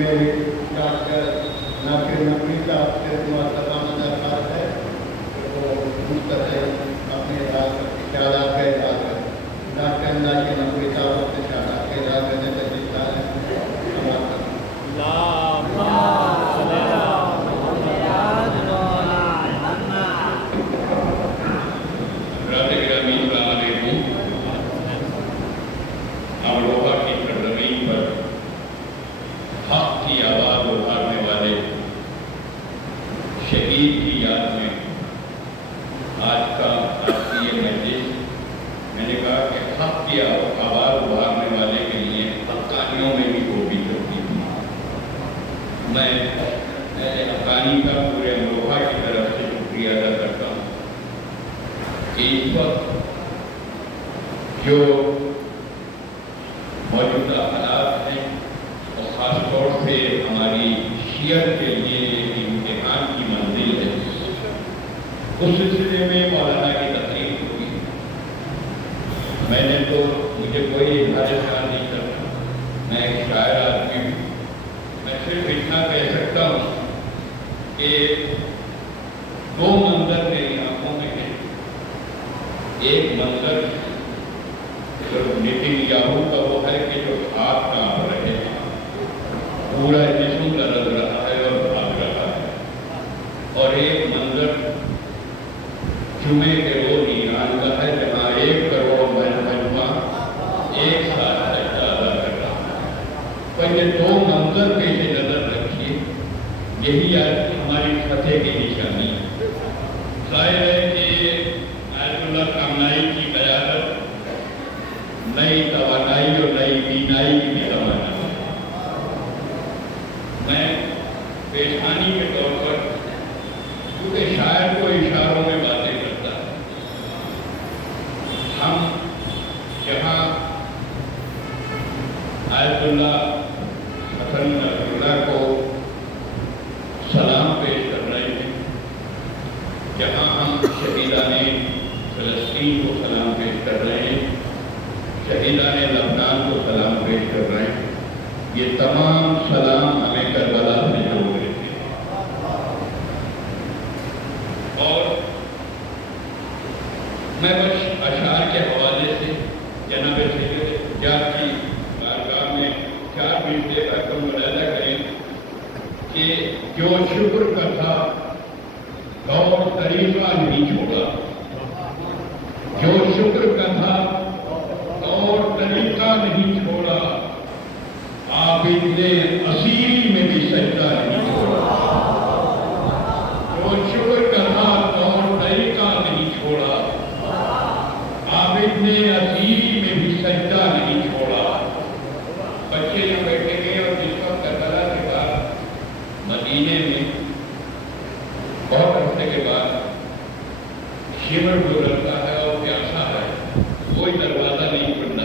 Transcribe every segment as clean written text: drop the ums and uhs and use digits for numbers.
میرے ڈاکٹر ناصر نقوی صاحب سے معتبانہ درخواست ہے کہ وہ مستقل اپنے خیالات کا اظہار کریں. ڈاکٹر ناصر نقوی صاحب اپنے خیالات کا اظہار کرنے کا جتنا ہے شہید کی یاد میں آج کی یہ مجلس میں نے کہا کہ حق کی آواز ابھارنے والے کے لیے حقانیوں میں بھی وہ بھی ہوتی تھی. میں حقانی کا پورے امروہہ کی طرف سے شکریہ ادا کرتا ہوں کہ اس وقت جو موجودہ حالات ہیں اور خاص طور سے ہماری شیعت کے لیے ایک امتحان کی منزل ہے. اس سلسلے میں مولانا کی تقریر ہوگی. میں نے تو مجھے کوئی اظہار خیال نہیں کرتا، میں ایک شاعر آدمی ہوں. میں صرف اتنا کہہ سکتا ہوں کہ دو منظر میری آنکھوں میں ہیں. ایک منظر نیتن یاہو کا وہ ہے کہ جو ہاتھ کانپ رہے ہیں، پورا جسم لرز رہا ہے اور بھاگ رہا ہے. اور ایک منظر جمعے کے روز ایران کا ہے جہاں 1 کروڑ مجمع ایک ساتھ سجدہ ادا کر رہا ہے. پر یہ دو منظر پیش نظر رکھیے، یہی آج ہماری فتح کی نشانی ہے. ظاہر ہے کہ آیت اللہ کامنائی کی قیادت نئی توانائی اور نئی بینائی کی بھی توانائی ہے. میں پیشانی کے طور پر کیونکہ شاعر کو اشاروں میں باتیں کرتا ہے، ہم جہاں آیت اللہ حسن اللہ کو سلام پیش کر رہے ہیں، جہاں ہم شہیدان فلسطین کو سلام پیش کر رہے ہیں، شہیدان لبنان کو سلام پیش کر رہے ہیں، یہ تمام سلام ہمیں کربلا سے جوڑ رہے تھے. اور میں بس اشعار کے حوالے سے جناب سید حجاج کی بارگاہ میں 4 منٹ کا ملاحظہ کریں کہ جو شکر کا تھا دور طریقہ نہیں چھوڑا، جو شکر کا تھا دور طریقہ نہیں چھوڑا، عابد نے اسیری میں بھی سجدہ نہیں چھوڑا. جو شکر کا تھا دور طریقہ نہیں چھوڑا، عابد نے اسیری میں بھی سجدہ نہیں چھوڑا. بچے یہاں بیٹھے گئے اور جس وقت کربلا کے بعد مدینے میں بہت ہفتے کے بعد شیور جو لڑتا ہے اور پیاسا ہے، کوئی دروازہ نہیں کھلنا،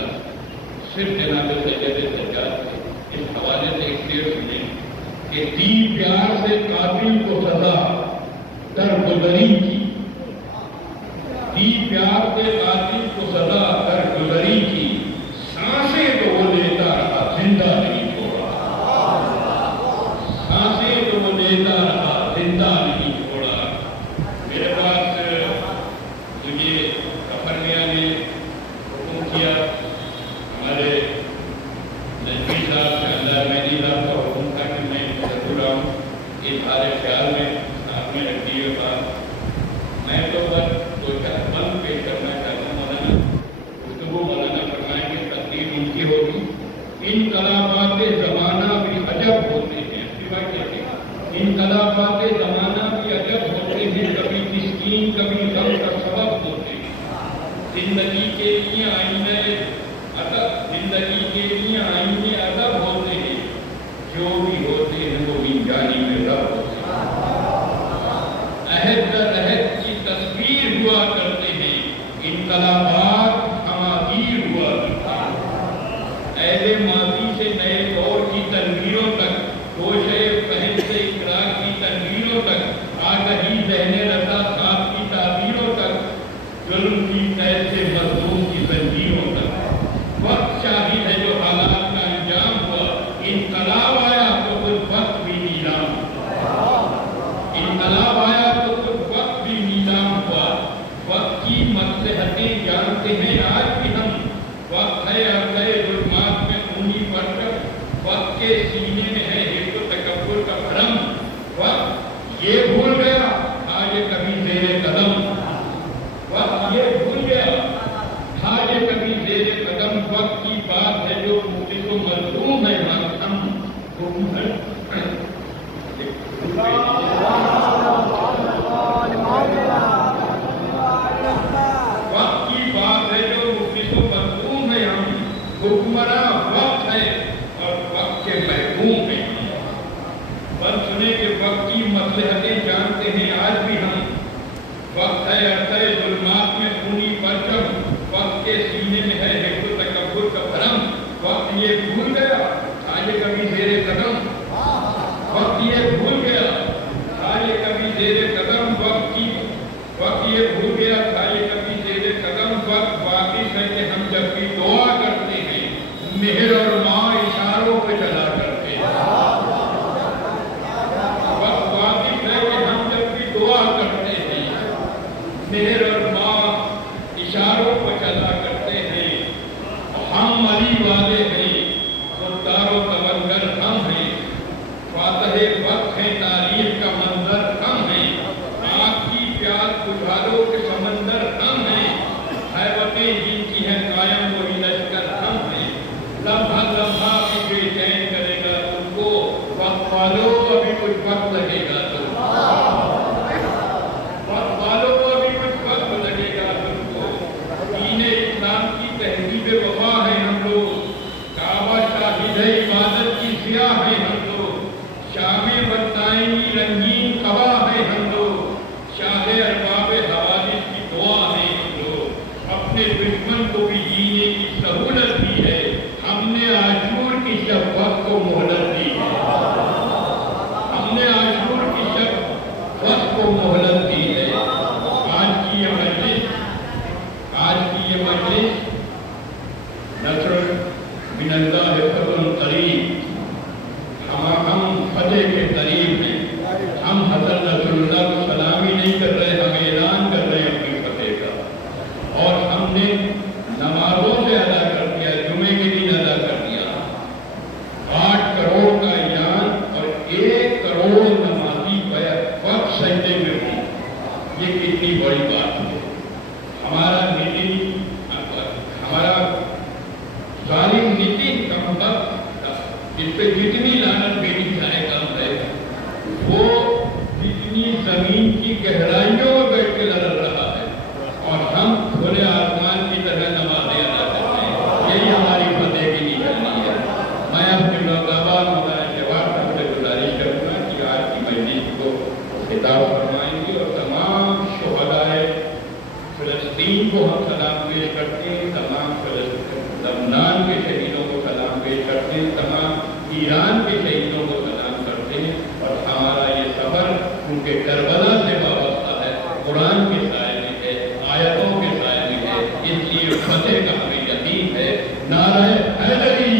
صرف جناب سید سجاد سے اس حوالے سے ایک شعر سنیں کہ دی پیار سے قاتل کو سزا درگزری کی، دی پیار سے قاتل کو سزا درگزری کی، سانسیں تو وہ لیتا رہا زندہ نہیں چھوڑا، سانسیں تو وہ لیتا رہا زندہ نہیں چھوڑا. میرے پاس مجھے غفر میاں نے حکم کیا، ہمارے نجمی صاحب سے اللہ مہدی صاحب کا حکم تھا کہ میں ضرور آؤں اظہار خیال میں آپ میں رکھی ہوئی بات. میں تو بس 2-4 بند پیش کرنا چاہتا ہوں. مولانا گفتگو مولانا فرمائیں گے، تقریر ان کی ہوگی. انقلابات زمانہ بھی عجب ہوتے ہیں، انقلابات زمانہ بھی عجب ہوتے ہیں، کبھی تسکین کبھی غم کا سبب ہوتے ہیں. زندگی کے لیے آئینہ ادب، زندگی کے لیے آئینے ادب ہوتے ہیں، جو بھی ہوتے ہیں وہ بھی جانب رب ہوتے ہیں. عہد در عہد کی تصویر ہوا کرتے ہیں، انقلابات ہماگیر ہوا کرتے ہیں. اہل ماضی سے نئے دور کی تنویروں تک، گوشے پہن سے اقرا کی تنویروں تک، آگہی ذہن رضا صاحب کی تعبیروں تک، ظلم کی قید سے مظلوم کی زنجیروں تک. وقت شاہد ہے جو حالات کا انجام ہوا، انقلاب آیا تو محروم ہیں. بس سنے کے وقت کی مصلحتیں جانتے ہیں آج بھی ہم. وقت ہے عرصہ ظلمات میں خونی پرچم، وقت کے سینے میں ہے حفظ و تکبر کا بھرم. وقت یہ بھول گیا تھا یہ کبھی زیر قدم، وقت یہ بھول گیا تھا یہ کبھی زیر قدم. وقت یہ بھول گیا تھا یہ کبھی زیر قدم. وقت واقف ہے کہ ہم جب بھی دعا کرتے ہیں مہر اور ماں اشاروں پہ چلا کرتے ہیں. وقت واقف ہے کہ ہم جب بھی دعا کرتے ہیں مہر اور ماں اشاروں پہ چلا کرتے ہیں. ہم علی والے ہیں خوددار و تمنگر ہم ہیں، فاتح وقت ہیں تاریخ کا منظر ہم ہیں. آنکھ کی پیاس بجھاروں کے سمندر ہم ہیں، حیبتیں جن کی ہیں قائم وہی لشکر ہم ہیں. لمحہ لمحہ بھی بے چین کرے گا تم کو، وقت والوں ابھی کچھ وقت لگے گا تم کو. وقت والوں کو ابھی کچھ وقت لگے گا تم کو. دین اسلام کی تہذیب وفا ہے ہم لوگ، کعبہ شاہد ہے عبادت کی سیاہ ہے ہم لوگ. شامیں برتائیں گی رنگین قبا ہے ہم لوگ، شاہ ارباب حوادث کی دعا ہے ہم لوگ. اپنے دشمن کو بھی جینے کی سہولت دی ہے، ہم نے عاشور کی شب وقت کو مہلت دی ہے. ہم نے عاشور کی شب وقت کو مہلت دی ہے. آج کی یہ مجلس نصر من اللہ فضل قریب، ہم فتح کے قریب ہیں. ہم حضرت رسول اللہ کو سلامی نہیں کر رہے، ہم اعلان کر رہے ہیں اپنی فتح کا. اور ہم نے نمازوں سے ادا کر دیا، جمعے کے دن ادا کر دیا. 8 کروڑ کا اعلان اور 1 کروڑ نمازی وقت سجدے میں ہوں. یہ کتنی بڑی بات ہے. ہمارا ظالم نتن کمبخت جس پہ جتنی لعنت بیٹی جائے کم ہے، وہ جتنی زمین کی گہرائیوں میں بیٹھ کے لڑ رہا ہے اور ہم کھلے آسمان کی طرح نمازیں ادا کرتے ہیں. یہی ہماری فتح کی نشانی ہے. میں اپنے مولانا مولانا شہباز صاحب سے گزارش کروں گا کہ آج کی مجلس کو خطاب فرمائیں گے اور تمام شہدائے فلسطین کو ہم سلام پیش کرتے ہیں، تمام لبنان کے شہیدوں کو سلام پیش کرتے ہیں، تمام ایران کے شہیدوں کو سلام کرتے ہیں. اور ہمارا یہ سفر ان کے کربلا سے وابستہ ہے، قرآن کے سائے میں ہے، آیتوں کے سائے میں ہے. اس لیے فتح کا ہمیں یقین ہے. نعرہ حیدری.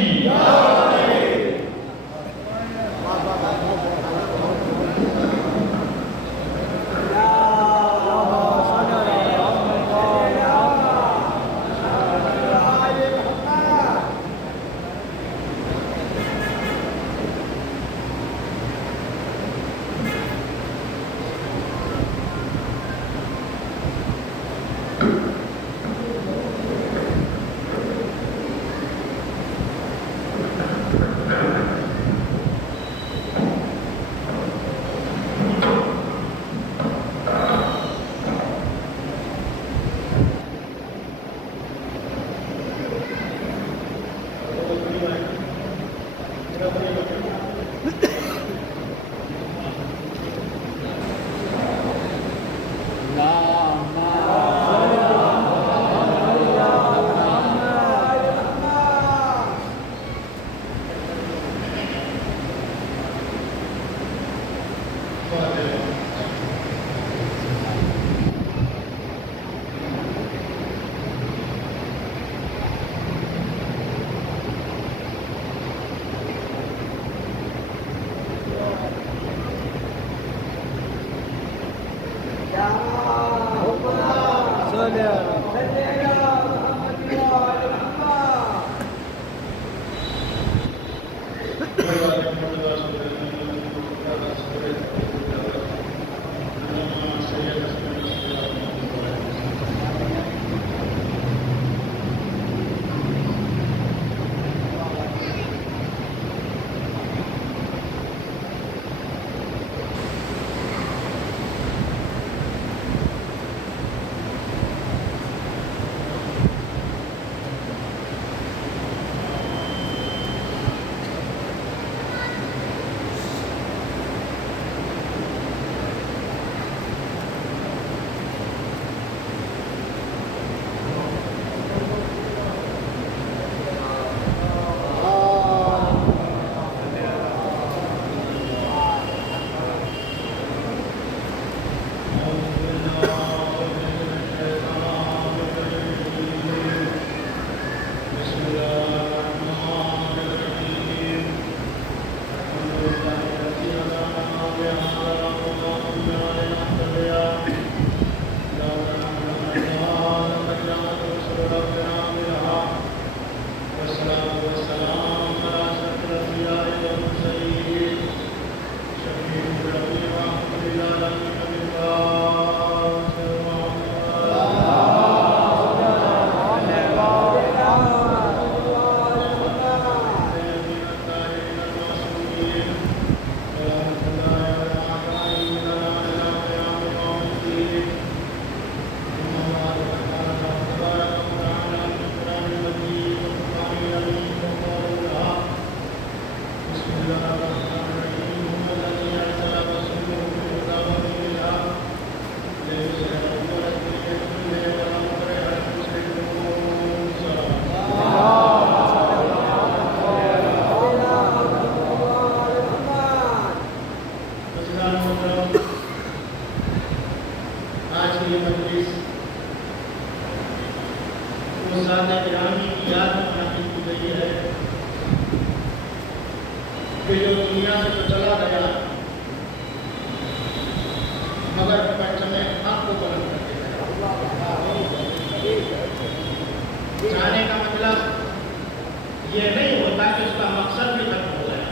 جانے کا مطلب یہ نہیں ہوتا کہ اس کا مقصد بھی ختم ہو جائے،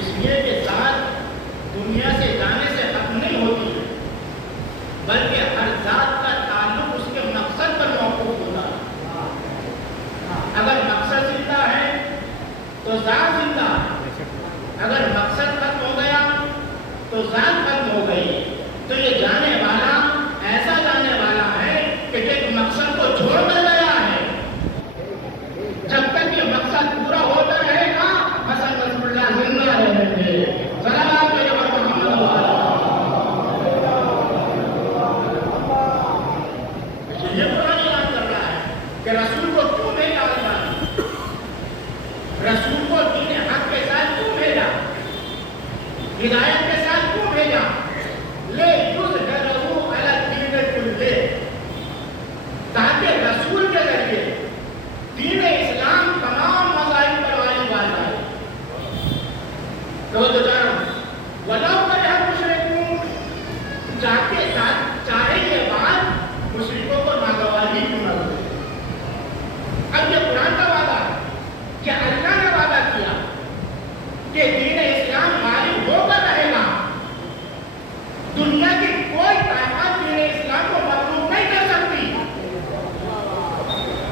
اس لیے کہ ذات دنیا سے جانے سے ختم نہیں ہوتی ہے، بلکہ ہر ذات کا تعلق اس کے مقصد پر موقوف ہوتا ہے۔ اگر مقصد زندہ ہے تو ذات زندہ ہے، اگر مقصد ختم ہو گیا تو ذات ختم ہو گئی۔ تو یہ جانے والا ایسا جانے والا ہے کہ ایک مقصد کو چھوڑ کر گیا ہے۔ جب تک یہ مقصد پورا ہوتا رہے گا حسن رسول اللہ زندہ رہیں گے۔ صلوات پڑھیں محمد یہ قرآن یاد کر رہا ہے کہ رسول کو کیوں بھیجا اللہ نے، رسول کو دین حق کے ساتھ کیوں بھیجا، ہدایت کے ساتھ کیوں بھیجا، لے یظہرہ علی الدین کلہ، تاکہ رسول کے ذریعے دین اسلام تمام مذاہب پر غالب آ جائے۔ تو وَلَوْ كَرِهَ الْمُشْرِكُونَ، چاہے یہ بات مشرکوں کو ناگواری کیوں نہ ہو۔ اب یہ قرآن کا وعدہ ہے کہ اللہ نے وعدہ کیا کہ دین اسلام غالب ہو کر رہے گا، دنیا کی کوئی طاقت دین اسلام کو مغلوب نہیں کر سکتی،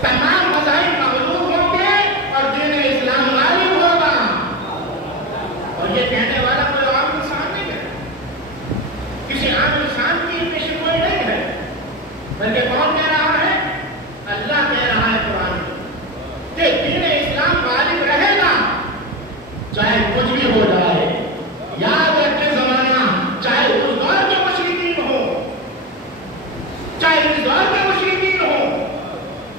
تمام مذاہب مغلوب ہوں گے اور دین اسلام غالب ہوگا۔ اور یہ کہنے والا کوئی عام انسان نہیں ہے، کسی عام انسان کی پیشن گوئی نہیں ہے، بلکہ کون کہہ رہا ہے؟ اللہ کہہ رہا ہے قرآن میں کہ دین اسلام غالب رہے گا چاہے کچھ بھی ہو جائے۔ یاد رکھے زمانہ، چاہے اس دور کے مشرکین ہو، چاہے اس دور کے مشرکین ہو،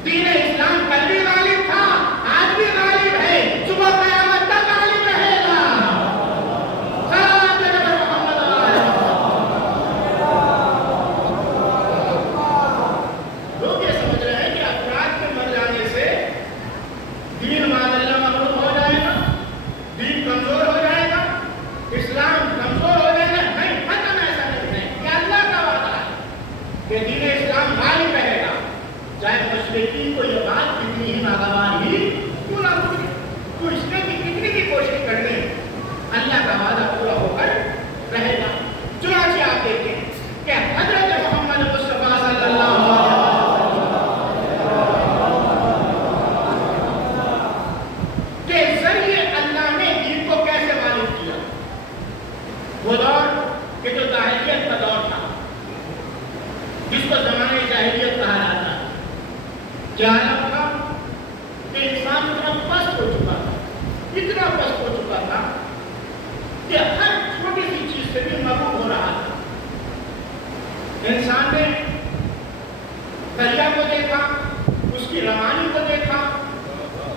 دین اسلام کل بھی غالب تھا، آج بھی غالب ہے، صبح قیامت تک غالب رہے گا۔ صلوات علی محمد لوگ یہ سمجھ رہے ہیں کہ افراد کے مر جانے سے دین معاذ اللہ مغلوب ہو جائے گا، دین کمزور ہو جائے گا، اسلام کمزور ہو جائے گا۔ نہیں، ختم ایسا نہیں ہے، یہ اللہ کا وعدہ ہے کہ دین اسلام غالب رہے گا، چاہے مشرکین کو یہ بات کتنی ہی ناگوار ہی کیوں نہ ہو، پوچھنے کی کتنی کی کوشش کر لیں، اللہ کا وعدہ پورا ہو کر رہے گا۔ چنانچہ آپ دیکھیں کہ حضرت محمد مصطفیٰ صلی اللہ علیہ وسلم کے ذریعے اللہ نے دین کو کیسے غالب کیا۔ وہ دور کہ جو جاہلیت کا دور تھا، جس کو زمانے جاہلیت کہا جاتا ہے، کیا حالت تھا کہ انسان اتنا پست ہو چکا تھا، اتنا پست ہو چکا تھا کہ ہر چھوٹی سی چیز سے بھی مغرور ہو رہا تھا۔ انسان نے دریا کو دیکھا، اس کی روانی کو دیکھا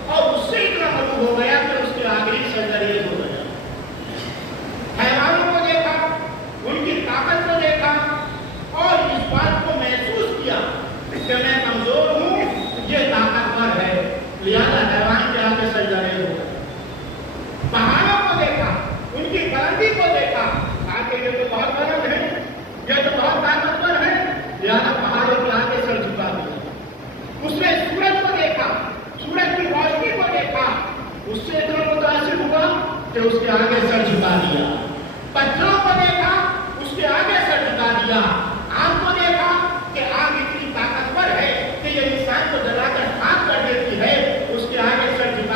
اور اس سے اتنا مغرور ہو گیا کہ اس کے آگے ہی سرزریز ہو گیا۔ حیوانوں کو دیکھا، ان کی طاقت کو دیکھا اور اس بات کو محسوس کیا کہ میں کمزور ہوں، یہ طاقتور ہے، لہذا حیوان کے آگے سرزریز ہو گیا۔ پہاڑوں کو دیکھا، ان کی بلندی کو دیکھا، کہا کہ یہ تو بہت بلند ہے، یہ تو بہت طاقتور ہے، لہذا پہاڑوں کے آگے سر جھکا دیا۔ اس نے سورج کو دیکھا، سورج کی روشنی کو دیکھا، اس سے اتنا متاثر ہوا کہ اس کے آگے سر جھکا دیا۔ پتھروں کو دیکھا، اس کے آگے سر جھکا دیا۔ آگ کو دیکھا کہ آگ اتنی طاقتور ہے کہ یہ انسان کو جلا کر خاک کر دیتی ہے، اس کے آگے سر جھکا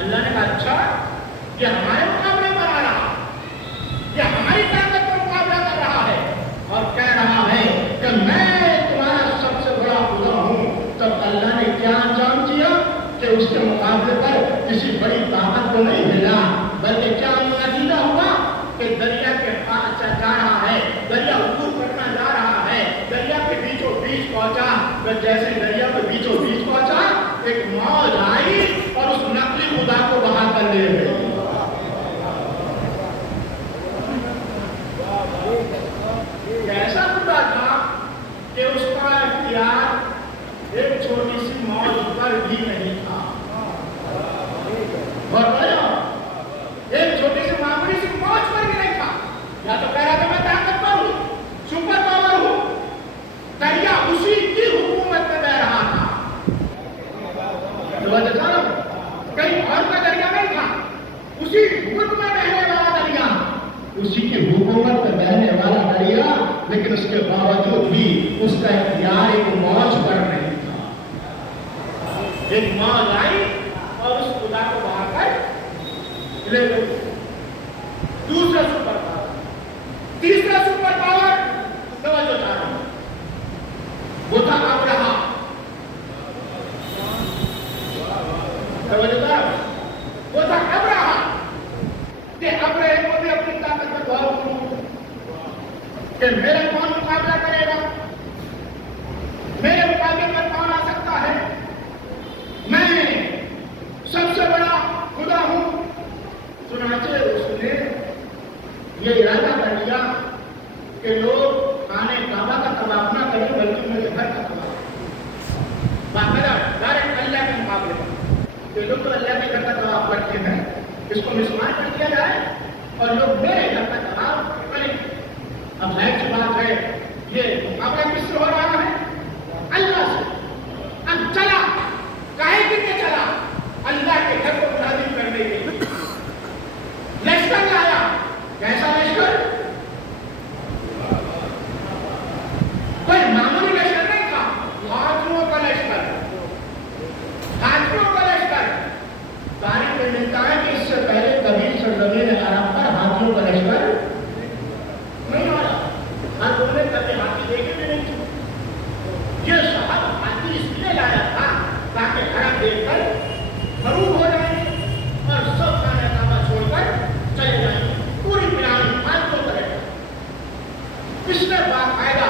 اللہ نے کہا اچھا یہ ہمارے مقابلے پر آ رہا، یہ ہماری طاقت پر مقابلہ کر رہا ہے اور کہہ رہا ہے کہ میں تمہارا سب سے بڑا خدا ہوں، تب اللہ نے کیا انجام دیا کہ اس کے مقابلے پر کسی بڑی طاقت کو نہیں بھیجا، بلکہ کیا نتیجہ ہوا کہ دریا کے پاس جا رہا ہے، دریا عبور کرنا جا رہا ہے، دریا کے بیچوں بیچ پہنچا، جیسے دریا کے بیچوں بیچ پہنچا ایک موج آئی اور اس نقلی خدا کو بہا کر لے گئی۔ ایسا خدا تھا کہ اس کا اختیار ایک چھوٹی سی موج پر بھی نہیں تھا، اور ایک چھوٹی سی معمولی سی موج پر بھی نہیں تھا، یا تو کہہ رہا تھا میں طاقتور ہوں، سپر پاور ہوں، دریا اسی کی حکومت میں بہ رہا تھا، کہیں اور کا دریا نہیں تھا، اسی ملک میں بہنے والا دریا، اسی کی حکومت میں بہنے والا دریا، لیکن اس کے باوجود بھی اس کا اختیار ایک موج پر نہیں تھا۔ ایک موج آئی اور اس خدا کو بہا کر لے گئی۔ دوسرا سپر پاور، تیسرا سپر پاور، توجہ چاہ رہا ہوں، وہ تھا ابراہا، توجہ چاہ رہا ہوں، وہ تھا ابراہا کہ ابراہیم کو بھی اپنی طاقت پر غور کروں کہ میرا کون مقابلہ کرے گا، میرے مقابلے پر کون آ سکتا ہے، میں سب سے بڑا خدا ہوں۔ چنانچہ اس نے یہ ارادہ کر لیا کہ لوگ خانہ کعبہ کا طواف نہ کریں بلکہ میرے گھر کا طواف، باقاعدہ ڈائریکٹ اللہ کے مقابلے پر کہ لوگ تو اللہ کے گھر کا طواف کرتے ہیں، اس کو مسلمان کر دیا جائے اور لوگ میرے گھر کا طواف کریں۔ اب ظاہر سی بات ہے یہ مقابلہ کس سے ہو رہا ہے؟ اللہ سے۔ اب چلا کاہے کے لیے چلا؟ اللہ کے گھر کو مناظر کرنے کے لیے لشکر لایا۔ کیسا لشکر؟ کوئی معمولی لشکر نہیں تھا، ہاتھیوں کا لشکر، ہاتھیوں کا لشکر۔ تاریخ میں ملتا ہے کہ اس سے پہلے کبھی سرزمین عرب پر ہاتھیوں کا لشکر نہیں آیا، اور انہوں نے کبھی ہاتھی دیکھے بھی نہیں تھے۔ یہ صاحب ہاتھی اس لیے لایا تھا تاکہ عرب دیکھ کر مروب ہو جائیں اور سب خانہ کعبہ چھوڑ کر چلے جائیں، پوری پلان ہاتھوں کا لشکر۔ اس نے باقاعدہ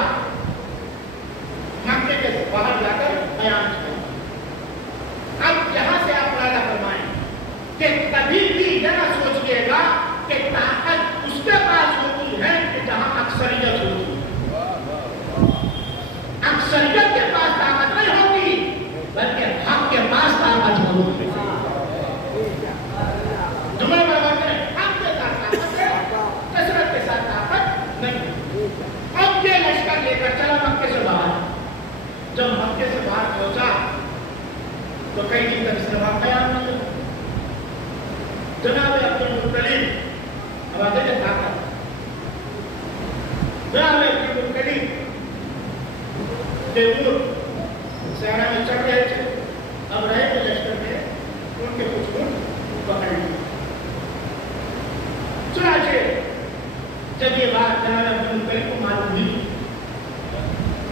مکے کے باہر جا کر بیان کیا۔ اب یہاں سے آپ اندازہ فرمائیں کہ کبھی بھی یہ نہ سوچیے گا کہ طاقت اس کے پاس ہوتی ہے کہ جہاں اکثریت ہوتی ہے۔ اکثریت کے پاس طاقت نہیں ہوتی بلکہ حق کے پاس طاقت ہوتی ہے۔ جملہ برابر کریں، حق کے ساتھ طاقت ہے، کثرت کے ساتھ طاقت نہیں۔ اب یہ لشکر لے کر چلا مکے سے باہر۔ جب مکے سے باہر پہنچا تو کئی دن تک اس نے واقعہ یاد نہیں ہوا۔ جناب عبدالمطلب، اب آتے ہیں طاقت، جناب عبدالمطلب تیمور صحرا میں چڑھ گئے تھے، اب رہے تھے لشکر میں، ان کے کچھ اونٹ پکڑ لیے۔ چنانچہ جب یہ بات جناب عبدالمطلب کو معلوم ہوئی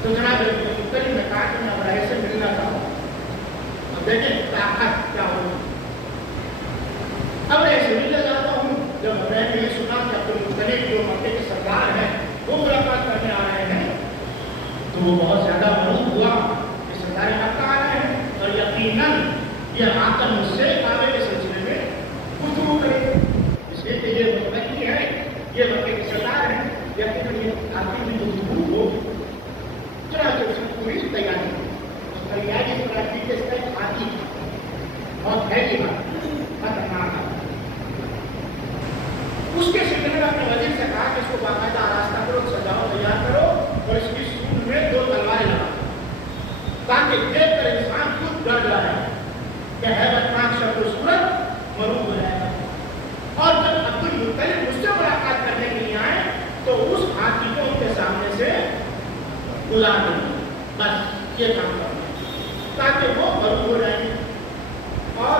تو جناب عبدالمطلب نے کہا کہ میں ابراہیم سے ملنا چاہوں۔ اب دیکھیں طاقت کیا ہوگی۔ ابراہیم سے ملنا چاہتا ہوں۔ جب ابراہیم نے یہ سنا کہ عبدالمطلب جو مکے کے سردار ہیں وہ ملاقات کرنے آ رہے ہیں تو وہ بہت زیادہ مغلوب ہوا کہ سردار مکہ آ رہے ہیں اور یقیناً یہ آ کر مجھ سے کعبے کے سلسلے میں گفتگو کرے، اس لیے کہ یہ مکے ہے، یہ مکے کے سردار ہیں، یقیناً یہ آتی بھی گفتگو ہوگی۔ چنانچہ اس کی پوری تیاری تیاری اس طرح کی کہ اس کا ایک ہاتھی بہت ہیوی ہاتھی، خطرناک ہاتھی۔ اس کے سلسلے میں اپنے وزیر سے کہا کہ اس کو باقاعدہ راستہ کرو، سجاؤ، تیار کرو اور اس کی سونڈ میں 2 تلواریں لگا تاکہ دیکھ کر انسان خود ڈر جائے کہ ہیبتناک شکل و صورت مروب ہو جائے گا۔ اور جب عبدالمطلب مجھ سے ملاقات کرنے کے لیے آئے تو اس ہاتھی کو ان کے سامنے سے گزار دیں، بس یہ کام کرنا تاکہ وہ مروب ہو جائیں اور